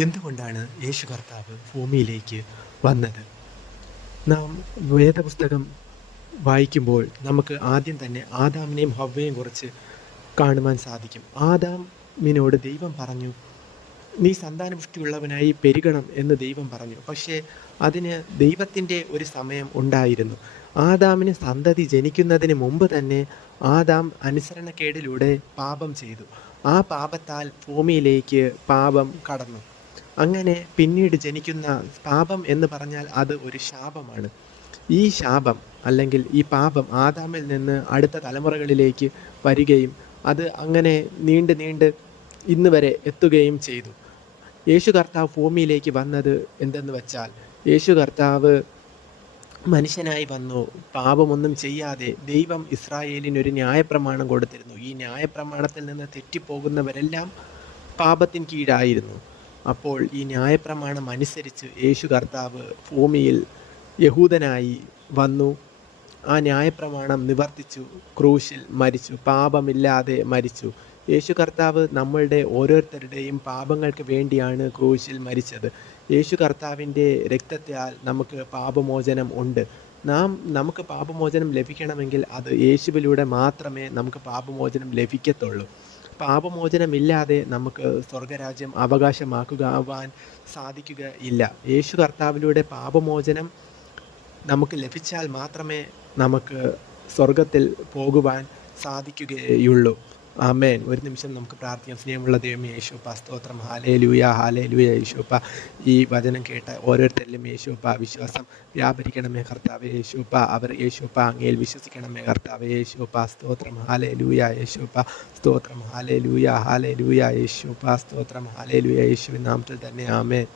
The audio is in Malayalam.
എന്തുകൊണ്ടാണ് യേശു കർത്താവ് ഭൂമിയിലേക്ക് വന്നത്? നാം വേദപുസ്തകം വായിക്കുമ്പോൾ നമുക്ക് ആദ്യം തന്നെ ആദാമിനെയും ഹവ്വയെയും കുറിച്ച് കാണുവാൻ സാധിക്കും. ആദാമിനോട് ദൈവം പറഞ്ഞു, നീ സന്താനപുഷ്ടിയുള്ളവനായി പെരുകണം എന്ന് ദൈവം പറഞ്ഞു. പക്ഷേ അതിന് ദൈവത്തിൻ്റെ ഒരു സമയം ഉണ്ടായിരുന്നു. ആദാമിന് സന്തതി ജനിക്കുന്നതിന് മുമ്പ് തന്നെ ആദാം അനുസരണക്കേടിലൂടെ പാപം ചെയ്തു. ആ പാപത്താൽ ഭൂമിയിലേക്ക് പാപം കടന്നു. അങ്ങനെ പിന്നീട് ജനിക്കുന്ന പാപം എന്ന് പറഞ്ഞാൽ അത് ഒരു ശാപമാണ്. ഈ ശാപം അല്ലെങ്കിൽ ഈ പാപം ആദാമിൽ നിന്ന് അടുത്ത തലമുറകളിലേക്ക് വരികയും അത് അങ്ങനെ നീണ്ട് ഇന്ന് വരെ എത്തുകയും ചെയ്തു. യേശു കർത്താവ് ഭൂമിയിലേക്ക് വന്നത് എന്തെന്ന് വെച്ചാൽ, യേശു കർത്താവ് മനുഷ്യനായി വന്നു. പാപമൊന്നും ചെയ്യാതെ ദൈവം ഇസ്രായേലിനൊരു ന്യായപ്രമാണം കൊടുത്തിരുന്നു. ഈ ന്യായപ്രമാണത്തിൽ നിന്ന് തെറ്റിപ്പോകുന്നവരെല്ലാം പാപത്തിന് കീഴായിരുന്നു. അപ്പോൾ ഈ ന്യായപ്രമാണം അനുസരിച്ച് യേശു കർത്താവ് ഭൂമിയിൽ യഹൂദനായി വന്നു. ആ ന്യായപ്രമാണം നിവർത്തിച്ചു, ക്രൂശിൽ മരിച്ചു, പാപമില്ലാതെ മരിച്ചു. യേശു കർത്താവ് നമ്മളുടെ ഓരോരുത്തരുടെയും പാപങ്ങൾക്ക് വേണ്ടിയാണ് ക്രൂശിൽ മരിച്ചത്. യേശു കർത്താവിൻ്റെ രക്തത്താൽ നമുക്ക് പാപമോചനം ഉണ്ട്. നമുക്ക് പാപമോചനം ലഭിക്കണമെങ്കിൽ അത് യേശുവിലൂടെ മാത്രമേ നമുക്ക് പാപമോചനം ലഭിക്കത്തുള്ളൂ. പാപമോചനമില്ലാതെ നമുക്ക് സ്വർഗരാജ്യം അവകാശമാക്കുവാൻ സാധിക്കുക ഇല്ല. യേശു കർത്താവിലൂടെ പാപമോചനം നമുക്ക് ലഭിച്ചാൽ മാത്രമേ നമുക്ക് സ്വർഗത്തിൽ പോകുവാൻ സാധിക്കുകയുള്ളൂ. ആമേൻ. ഒരു നിമിഷം നമുക്ക് പ്രാർത്ഥിക്കാം. സ്നേഹമുള്ള ദൈവമേ, യേശുപ്പ സ്തോത്രം. Hallelujah, hallelujah. യേശുപ്പ ഈ വചനം കേട്ട ഓരോരുത്തരിലും യേശുപ്പ വിശ്വാസം വ്യാപരിക്കണമേ കർത്താവേ. യേശുപ്പ യേശുപ്പ അങ്ങയിൽ വിശ്വസിക്കണമേ കർത്താവേ. യേശുപ്പ സ്തോത്രം. ഹല്ലേലൂയ. യേശുപ്പ സ്തോത്രം. Hallelujah, hallelujah. യേശുപ്പ സ്തോത്രം. ഹല്ലേലൂയ. യേശുവിൻ നാമത്തിൽ തന്നെ ആമേൻ.